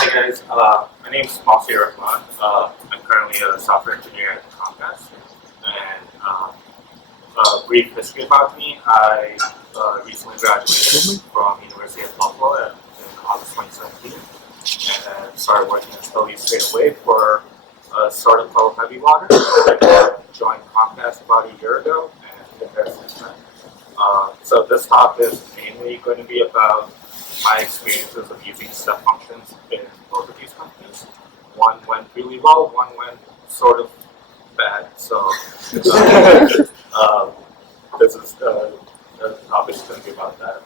Hey guys, my name is Mohsiur Rahman. I'm currently a software engineer at Comcast. And a brief history about me, I recently graduated from University of Buffalo in August 2017 and then started working at Philly straight away for a startup called Heavy Water. I joined Comcast about a year ago and been there since then. So this talk is mainly going to be about my experiences of using step functions in both of these companies. One went really well, one went sort of bad. So this is the topic is going to be about that.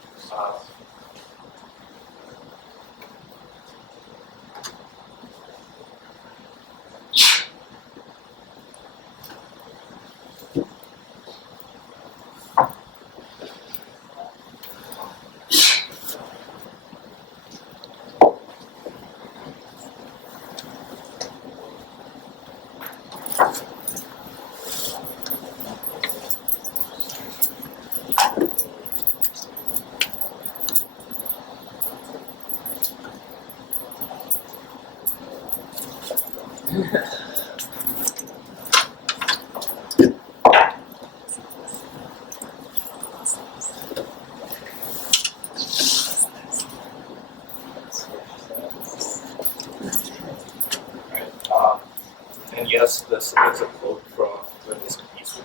And yes, this is a quote from this piece.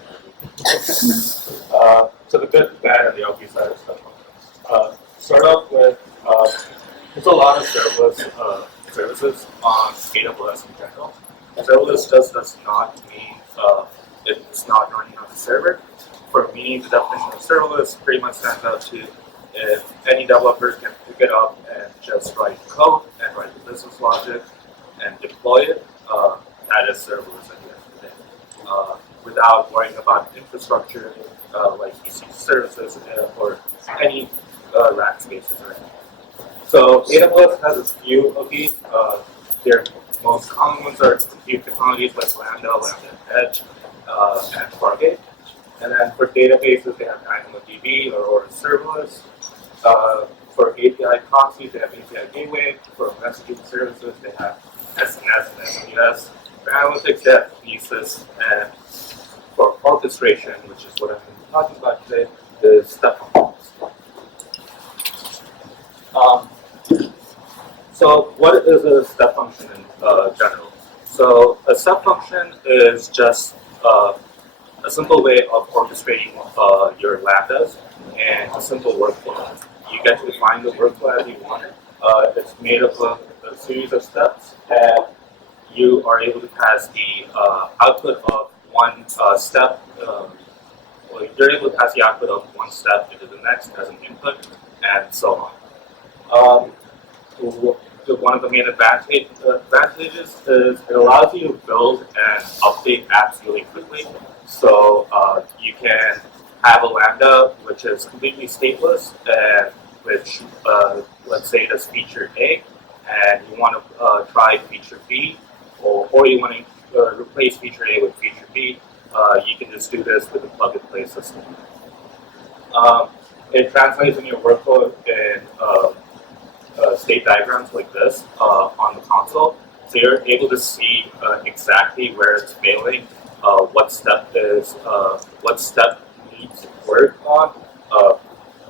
So the good, bad, and the ugly side of stuff. Start off with there's a lot of serverless services on AWS in general. Serverless just does not mean it's not running on the server. For me, the definition of serverless pretty much stands out to if any developer can pick it up and just write code and write the business logic and deploy it, that is serverless at the end of the day. Without worrying about infrastructure like EC services or any rack spaces or anything. So AWS has a few of these. Their most common ones are compute technologies like Lambda, Lambda Edge, and Fargate. And then for databases, they have DynamoDB or serverless. For API proxies, they have API Gateway. For messaging services, they have SNS and SQS. For analytics, they have Kinesis. And for orchestration, which is what I'm going to be talking about today, is step functions. So what is a step function in general? So a step function is just a simple way of orchestrating your lambdas and a simple workflow. You get to define the workflow as you want it. It's made up of a series of steps, and you are able to pass the output of one step. You're able to pass the output of one step into the next as an input, and so on. One of the main advantages is it allows you to build and update apps really quickly. So you can have a Lambda which is completely stateless and which, let's say, does feature A, and you want to try feature B, or you want to replace feature A with feature B. You can just do this with a plug-and-play system. It translates in your workflow in state diagrams like this on the console, so you're able to see exactly where it's failing, what step needs work on.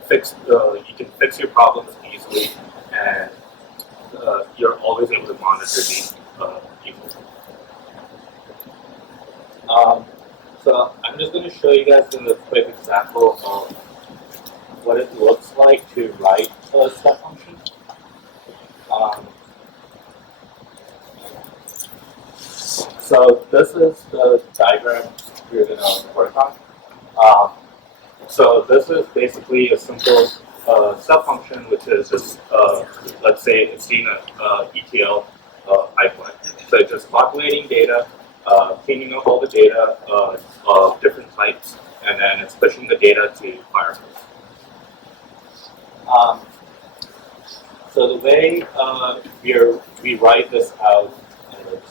You can fix your problems easily, and you're always able to monitor these easily. So I'm just going to show you guys in a quick example of what it looks like to write a step function. So this is the diagram we're going to work on. So this is basically a simple step function, which is just, let's say it's in a ETL pipeline. So it's just populating data, cleaning up all the data of different types, and then it's pushing the data to Firebase. So the way we write this out is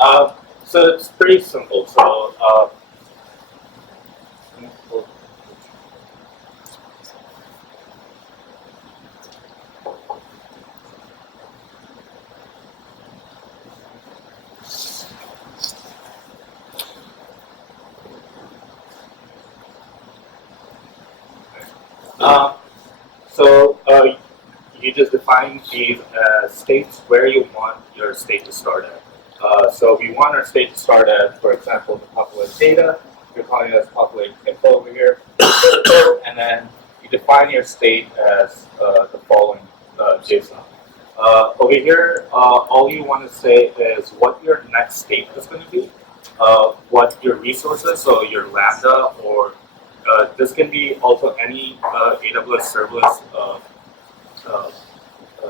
So it's pretty simple. So uh, you just define these states where you want your state to start at. So we want our state to start at, for example, the populate data. You're calling it as populate info over here, and then you define your state as the following JSON. Over here, all you want to say is what your next state is going to be, what your resources, so your Lambda, or this can be also any AWS serverless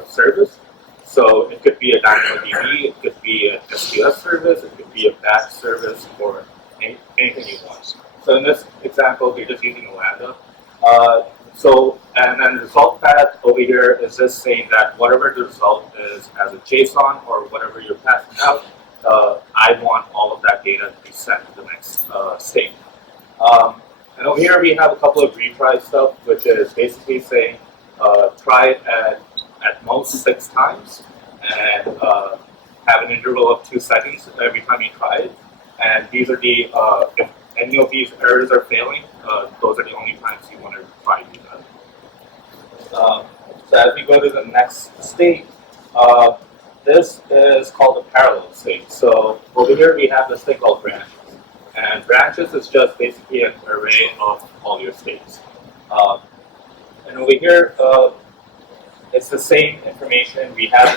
service. So it could be a DynamoDB, it could be an SQS service, it could be a batch service, or anything you want. So in this example, we're just using a Lambda. And then the result path over here is just saying that whatever the result is as a JSON or whatever you're passing out, I want all of that data to be sent to the next state. And over here we have a couple of retry stuff, which is basically saying try it at most 6 times and have an interval of 2 seconds every time you try it. And these are the, if any of these errors are failing, those are the only times you want to try to do that. So as we go to the next state, this is called a parallel state. So over here we have this thing called branches. And branches is just basically an array of all your states. And over here, it's the same information. We have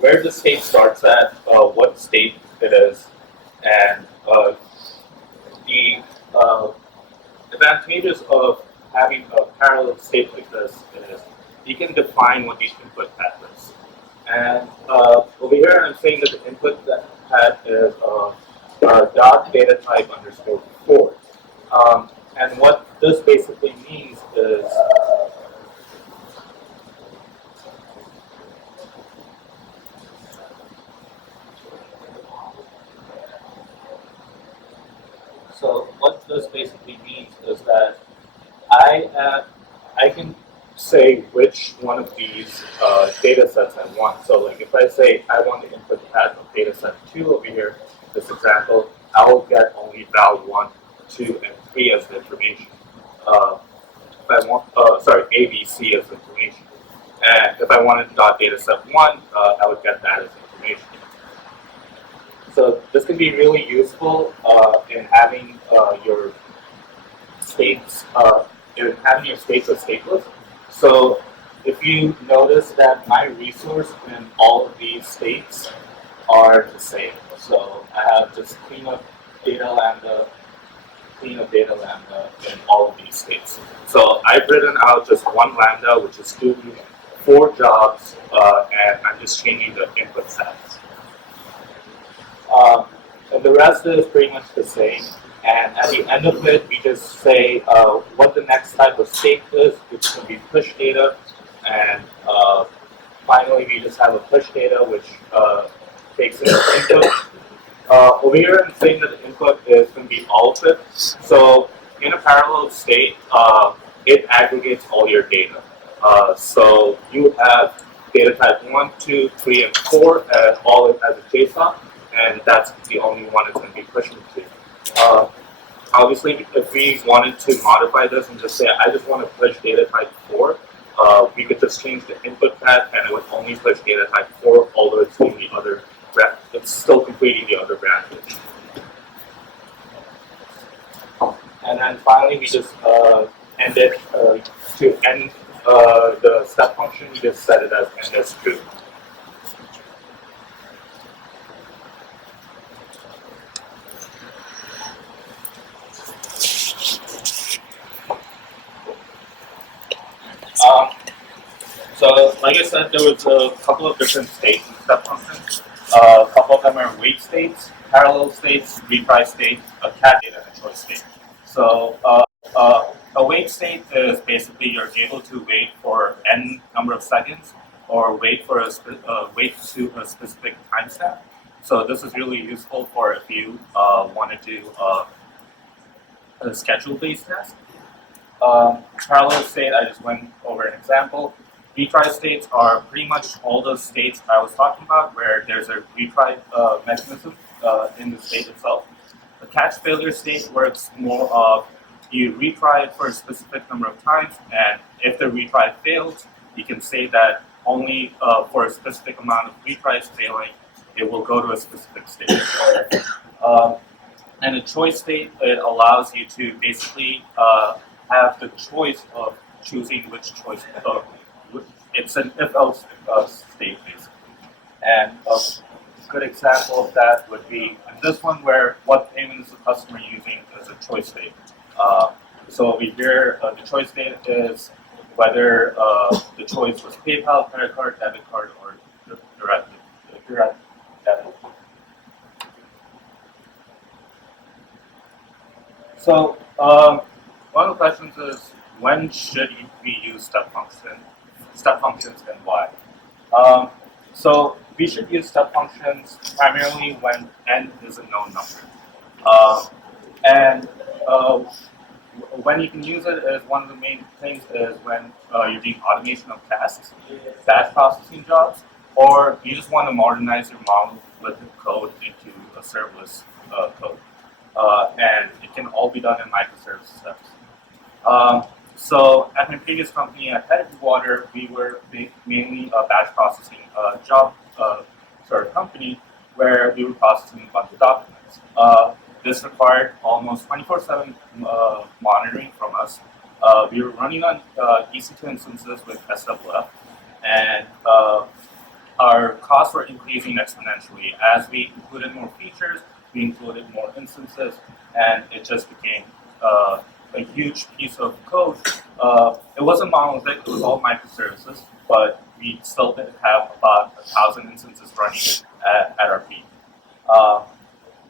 where the state starts at, what state it is, and the advantages of having a parallel state like this is you can define what the input path is. And over here, I'm saying that the input path is dot data type underscore 4. And what this basically means is that I can say which one of these data sets I want. So like if I say I want the input path of data set 2 over here, this example, I will get only value 1, 2, and 3 as the information. If I want, A, B, C as the information. And if I wanted dot data set 1, I would get that as information. So this can be really useful in having your states, as stateless. So if you notice that my resource in all of these states are the same. So I have just cleanup data lambda in all of these states. So I've written out just one lambda, which is doing 4 jobs, and I'm just changing the input sets. And the rest is pretty much the same. And at the end of it, we just say what the next type of state is, which can be push data. And finally, we just have a push data, which takes in the input. Over here, I'm saying that the input is going to be all of it. So in a parallel state, it aggregates all your data. So you have data type 1, 2, 3, and 4 all as a JSON, and that's the only one it's going to be pushing to. Obviously, if we wanted to modify this and just say, I just want to push data type 4, we could just change the input path and it would only push data type 4, although it's doing the other, it's still completing the other branches. And then finally, we just end it to end the step function, we just set it as end as true. So, like I said, there was a couple of different states in step functions. A couple of them are wait states, parallel states, retry state, a cat data, and choice state. So, a wait state is basically you're able to wait for n number of seconds, or wait for wait to a specific timestamp. So this is really useful for if you want to do a schedule-based test. Parallel state, I just went over an example. Retry states are pretty much all those states I was talking about where there's a retry mechanism in the state itself. The catch failure state works more of you retry it for a specific number of times, and if the retry fails, you can say that only for a specific amount of retries failing, it will go to a specific state. And a choice state, it allows you to basically have the choice of choosing which choice. It's an if-else state, basically. And a good example of that would be in this one where what payment is the customer using as a choice state. So over here, the choice state is whether the choice was PayPal, credit card, debit card, or direct debit. So one of the questions is, when should we use step functions and why? So we should use step functions primarily when n is a known number. And when you can use it is one of the main things is when you're doing automation of tasks, batch processing jobs, or you just want to modernize your monolithic code into a serverless code. And it can all be done in microservice steps. So at my previous company at Headwater, we were mainly a batch processing job sort of company where we were processing a bunch of documents. This required almost 24/7 monitoring from us. We were running on EC2 instances with SWF, and our costs were increasing exponentially. As we included more features, we included more instances, and it just became a huge piece of code. It wasn't monolithic, it was all microservices, but we still did have about 1,000 instances running at our peak.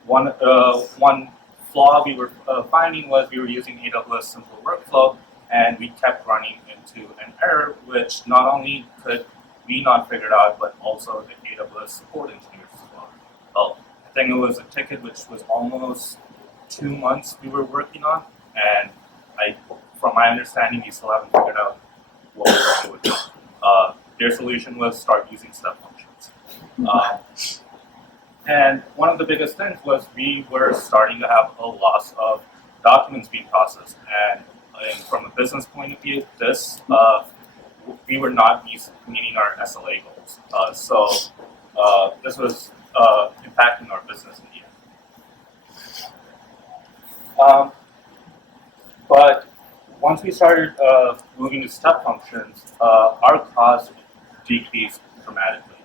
One flaw we were finding was we were using AWS Simple Workflow, and we kept running into an error, which not only could we not figure it out, but also the AWS support engineers as well. I think it was a ticket which was almost 2 months we were working on, and from my understanding, we still haven't figured out what we're going to do with it. Their solution was start using step functions. And one of the biggest things was we were starting to have a loss of documents being processed. And from a business point of view, we were not meeting our SLA goals. So this was impacting our business in the end. But once we started moving to step functions, our costs decreased dramatically.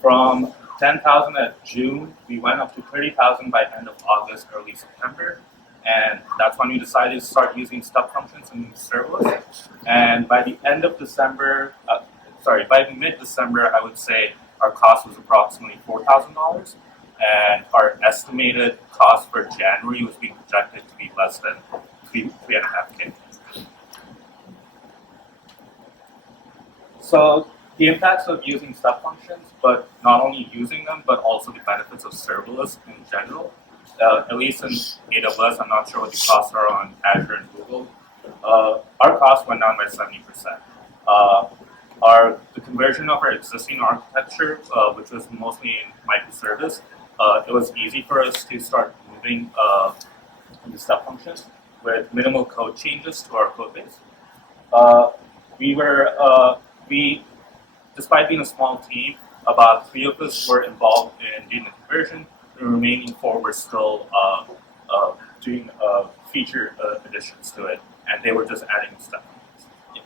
From 10,000 at June, we went up to 30,000 by end of August, early September, and that's when we decided to start using step functions in serverless. And by the end of December, by mid-December, I would say our cost was approximately $4,000, and our estimated cost for January was being projected to be less than $3.5K. So the impacts of using step functions, but not only using them, but also the benefits of serverless in general. At least in AWS, I'm not sure what the costs are on Azure and Google. Our costs went down by 70%. The conversion of our existing architecture, which was mostly in microservice, it was easy for us to start moving into step functions with minimal code changes to our code base. Despite being a small team, about 3 of us were involved in doing the conversion. The remaining 4 were still doing feature additions to it, and they were just adding stuff. Yeah.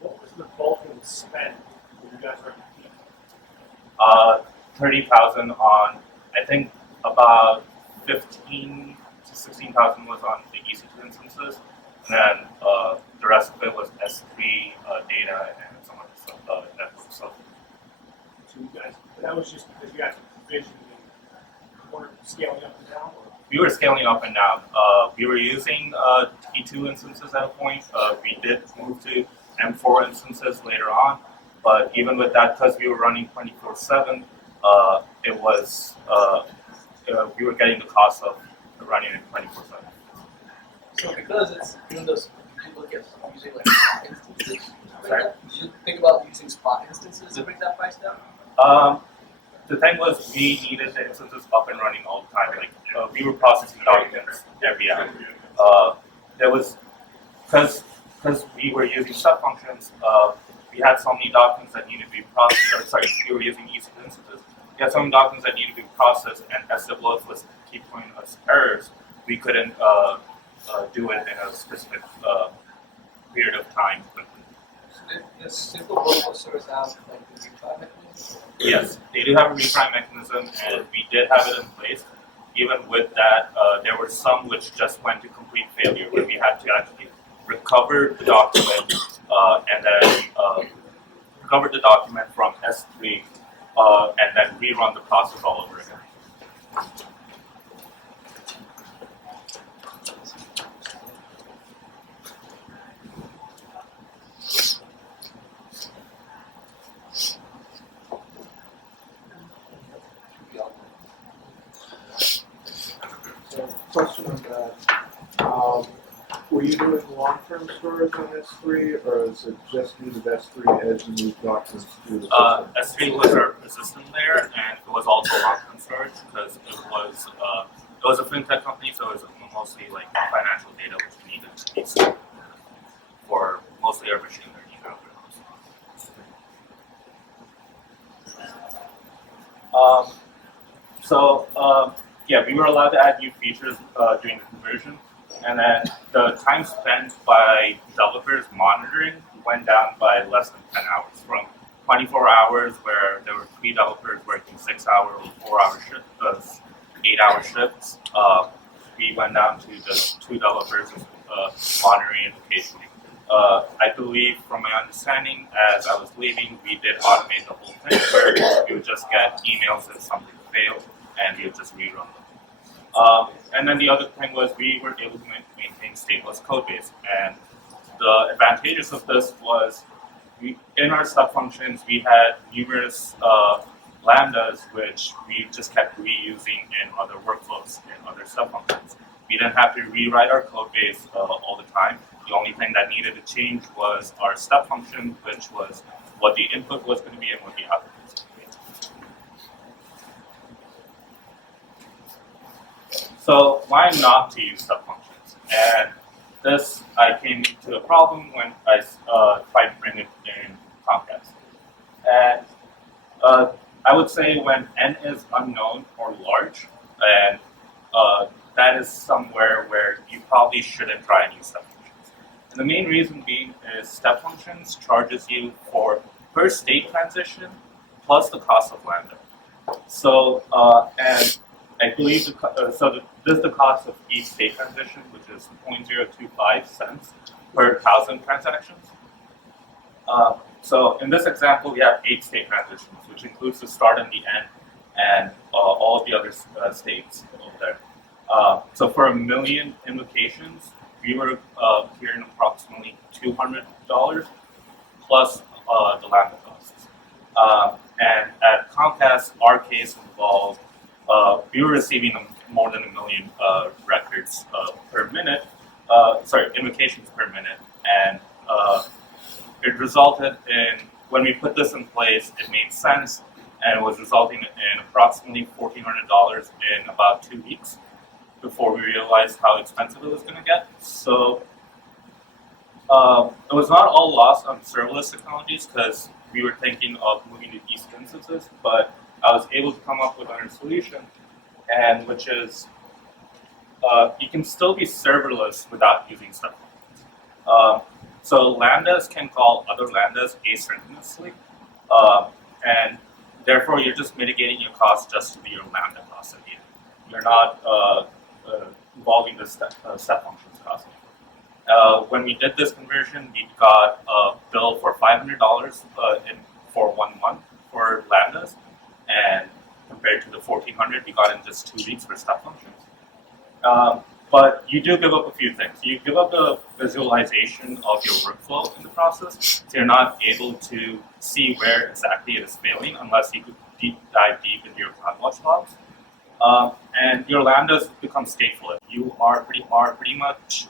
What was the bulk of the spend when you guys were at the peak? 30,000 on, I think about 15 to 16,000 was on the EC2 instances, and then the rest of it was S3 data and some other stuff, network stuff. So you guys, that was just because you guys vision weren't scaling up and down? Or? We were scaling up and down. We were using T2 instances at a point. We did move to M4 instances later on, but even with that, because we were running 24/7, it was we were getting the cost of running it 24/7. So because it's even though did you look at using like spot instances? Sorry? Did you think about using spot instances to bring that price down? The thing was, we needed the instances up and running all the time. Like we were processing documents every hour. There was because we were using sub functions. We had so many documents that needed to be processed. Sorry, we were using EC instances. We had so many documents that needed to be processed, and SWF was keep throwing us errors. We couldn't do it in a specific period of time quickly. So does simple local service have like the retry mechanism? Yes, they do have a retry mechanism, and we did have it in place. Even with that, there were some which just went to complete failure, where we had to actually recover the document and then recover the document from S3 and then rerun the process all over again. So, question on that. Were you doing long-term storage on S3, or is it just use of S3 as you move documents through the system? S3 was our system layer, and it was also long-term storage because it was a fintech company, so it was mostly like financial data which needed to be stored for mostly our machine learning algorithms. Yeah, we were allowed to add new features during the conversion, and then the time spent by developers monitoring went down by less than 10 hours, from 24 hours where there were 3 developers working 6-hour or 4-hour shifts, 8-hour shifts. We went down to just 2 developers monitoring it occasionally. I believe, from my understanding, as I was leaving, we did automate the whole thing where we would just get emails if something failed, and we would just rerun them. And then the other thing was we were able to maintain stateless code base, and the advantages of this was in our step functions we had numerous lambdas which we just kept reusing in other workflows, in other step functions. We didn't have to rewrite our code base all the time. The only thing that needed to change was our step function, which was what the input was going to be and what the output was going to be. So why not to use step functions? And this, I came to a problem when I tried to bring it in Comcast. And I would say when n is unknown or large, and that is somewhere where you probably shouldn't try and use step functions. And the main reason being is step functions charges you for per state transition plus the cost of lambda. So, and I believe this is the cost of each state transition, which is 0.025 cents per 1,000 transactions. So in this example, we have 8 state transitions, which includes the start and the end, and all of the other states over there. So for 1 million invocations, we were clearing approximately $200 plus the lambda costs. And at Comcast, our case involved we were receiving more than 1 million records per minute, invocations per minute, and it resulted in, when we put this in place, it made sense, and it was resulting in approximately $1,400 in about 2 weeks before we realized how expensive it was going to get. So it was not all lost on serverless technologies because we were thinking of moving to EC instances, but I was able to come up with another solution, and which is you can still be serverless without using step functions. So lambdas can call other lambdas asynchronously, and therefore you're just mitigating your cost just to be your lambda cost at the end. You're not involving the step functions cost. When we did this conversion, we got a bill for $500 for 1 month for lambdas, and compared to the $1,400 we got in just 2 weeks for step functions. But you do give up a few things. You give up the visualization of your workflow in the process, so you're not able to see where exactly it is failing unless you dive deep into your CloudWatch logs. And your lambdas become stateful. You are pretty much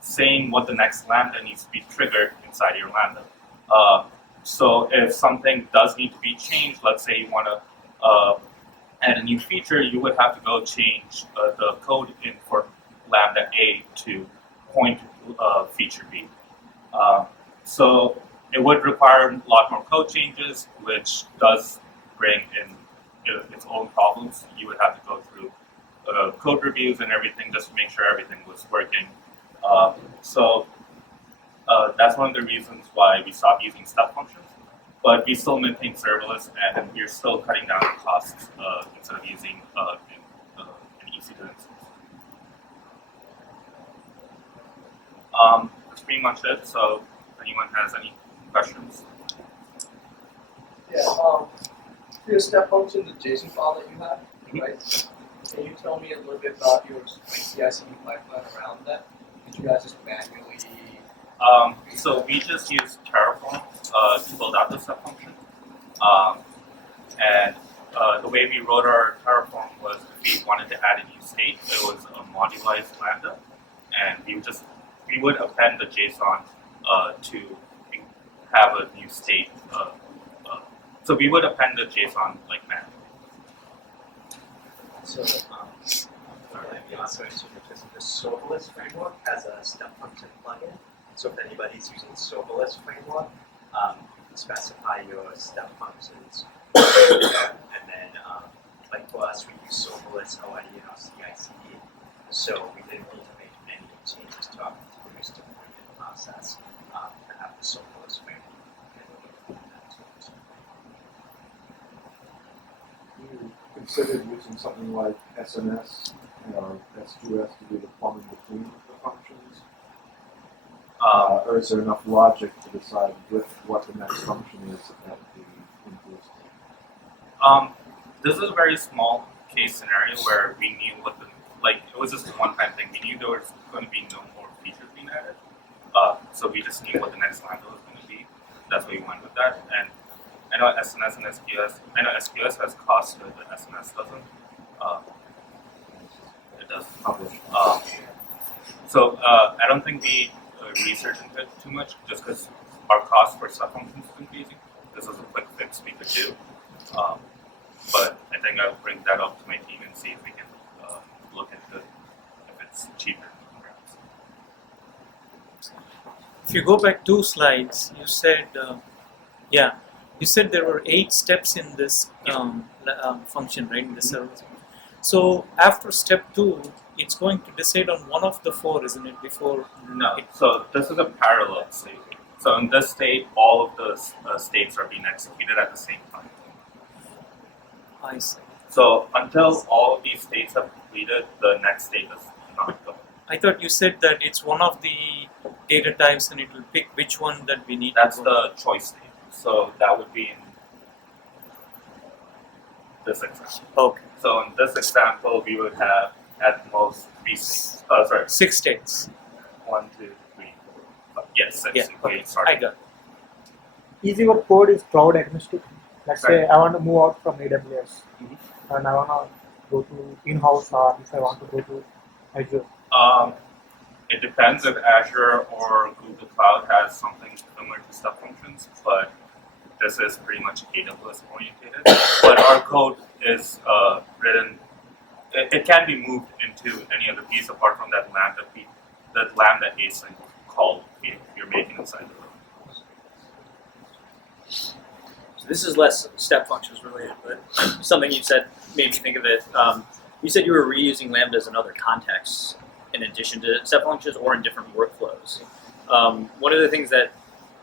saying what the next lambda needs to be triggered inside your lambda. So if something does need to be changed, let's say you want to add a new feature, you would have to go change the code in for lambda A to point to feature B. So it would require a lot more code changes, which does bring in its own problems. You would have to go through code reviews and everything just to make sure everything was working. So that's one of the reasons why we stopped using step functions. But we still maintain serverless, and we're still cutting down the costs instead of using an EC2 instance. That's pretty much it. So if anyone has any questions. Yeah, for your step function, the JSON file that you have, Mhm. right? Can you tell me a little bit about your CI/CD pipeline around that? Did you guys just manually? So we just use Terraform to build out the step function. And the way we wrote our Terraform was if we wanted to add a new state, it was a modularized lambda, and we would append the JSON to have a new state. So we would append the JSON like that. So, the answer is because the Serverless framework has a step function plugin. So if anybody's using Serverless framework, you can specify your step functions, and then like for us, we use Serverless already in our CI/CD, so we didn't need to make any changes to our continuous deployment process to have the Serverless framework. You considered using something like SNS or SQS to do the plumbing between the functions? Or is there enough logic to decide what the next function is at the input? This is a very small case scenario where we knew it was just a one-time thing. We knew there was going to be no more features being added. So we just knew what the next lambda was going to be. That's why we went with that. And I know SNS and SQS. I know SQS has cost, but SNS doesn't. It does. So I don't think we researched into it too much, just because our cost for sub functions is increasing. This is a quick fix we could do. But I think I'll bring that up to my team and see if we can look into if it's cheaper. If you go back 2 slides, you said, you said there were 8 steps in this function, right, in the serverless. So after step 2, it's going to decide on one of the 4, isn't it, before? No, so this is a parallel state. So in this state, all of the states are being executed at the same time. I see. So until all of these states have completed, the next state is not going. I thought you said that it's one of the data types and it will pick which one that we need. That's to go. the choice state. So that would be in this example. Okay. So in this example, we would have at most 3 states. 6 states. 1, 2, 3, 4. Yes, 6. Yeah, If we okay. start. I got it. Is your code is cloud agnostic? Let's Right. say I want to move out from AWS Mhm. and I want to go to in-house, or if I want to go to Azure. It depends if Azure or Google Cloud has something similar to step functions, but this is pretty much AWS oriented. But our code is written. It can be moved into any other piece apart from that lambda async call you're making inside the room. So this is less step functions related, but something you said made me think of it. You said you were reusing lambdas in other contexts in addition to step functions or in different workflows. One of the things that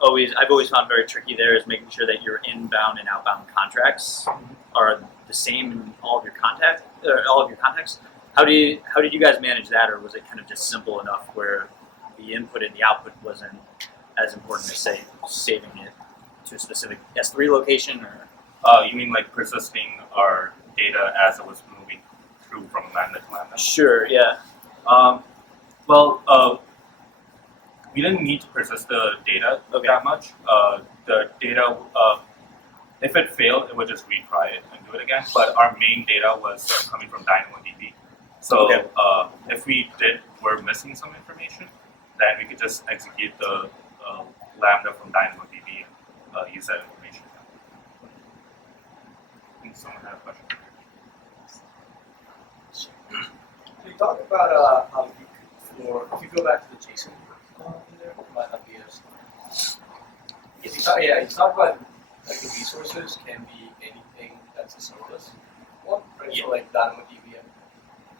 I've always found very tricky there is making sure that your inbound and outbound contracts are the same in all of your contexts. How did you guys manage that, or was it kind of just simple enough where the input and the output wasn't as important as, say, saving it to a specific S3 location? Or You mean like persisting our data as it was moving through from lambda to lambda? sure, yeah. We didn't need to persist the data Okay. that much. The data, If it failed, it would just retry it and do it again. But our main data was coming from DynamoDB. So Okay. if we were missing some information, then we could just execute the Lambda from DynamoDB and use that information. I think someone had a question. Can you talk about how if you go back to the JSON in there, it might not be as. You talk about like the resources can be anything that's a serverless one, right? Yeah. So like DynamoDB.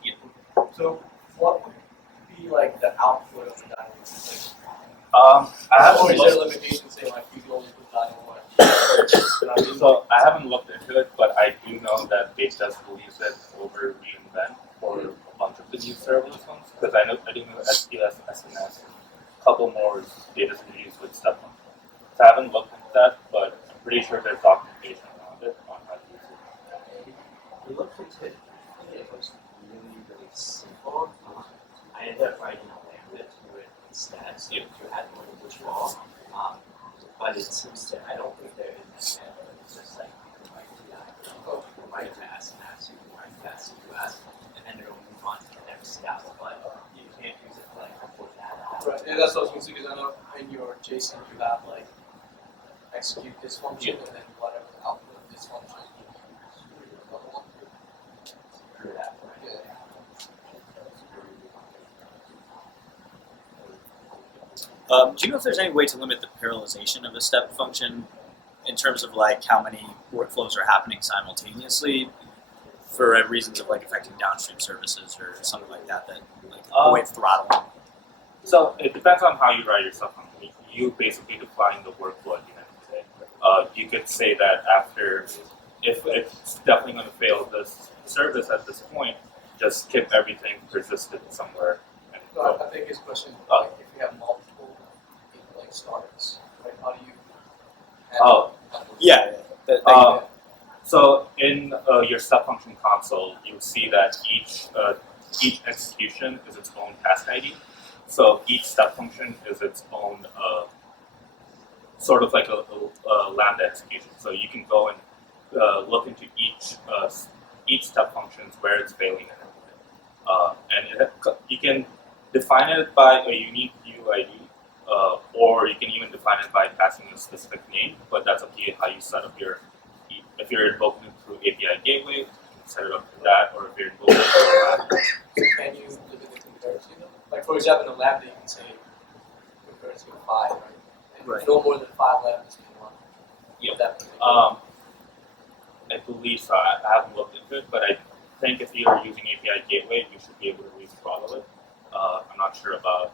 Yeah. So what would be like the output of the DynamoDB? I Or haven't is there a looked. limitation saying like you can only put Dynamo and So I haven't looked into it, but I do know that Base does release it over reInvent for a bunch of the new serverless ones. Because I do know SQS, SNS, a couple more data reviews with stuff. So I haven't looked into that, but I'm pretty sure there's documentation around it on how to use it. We looked into it, it was really simple. I ended up writing a lambda to it instead, so you had one which wall. But it seems to, I don't think there is that method. It's just like you can write to write to SNS, you can write to SQS, and then it'll move on to the next step. But you can't use it to like put that out. Right, and that's what I was going to say, because I know in your JSON you have like execute this function and then whatever the output of this function. Through that, right? Yeah. Do you know if there's any way to limit the parallelization of a step function in terms of like how many workflows are happening simultaneously for reasons of like affecting downstream services or something like that like avoid throttling? So it depends on how you write your stuff. You basically define the workflow at the end of the day. You could say that after, if it's definitely going to fail this service at this point, just skip everything, persisted somewhere. And So go. I think his question is like if you have multiple like startups, right? How do you Oh. Yeah. So in your step function console, you'll see that each execution is its own task ID. So each step function is its own sort of like a Lambda execution. So you can go and look into each step functions where it's failing and you can define it by a unique UID, or you can even define it by passing a specific name. But that's up to you how you set up if you're invoking it through API gateway, you can set it up to that, or if you're invoking it through Lambda. So can you limit the concurrency though? Like for example, in a Lambda you can say concurrency of 5, right? And Right. no more than 5 Lambdas can run. Yeah. That I believe so. I haven't looked into it, but I think if you're using API gateway, you should be able to rethrottle it. I'm not sure about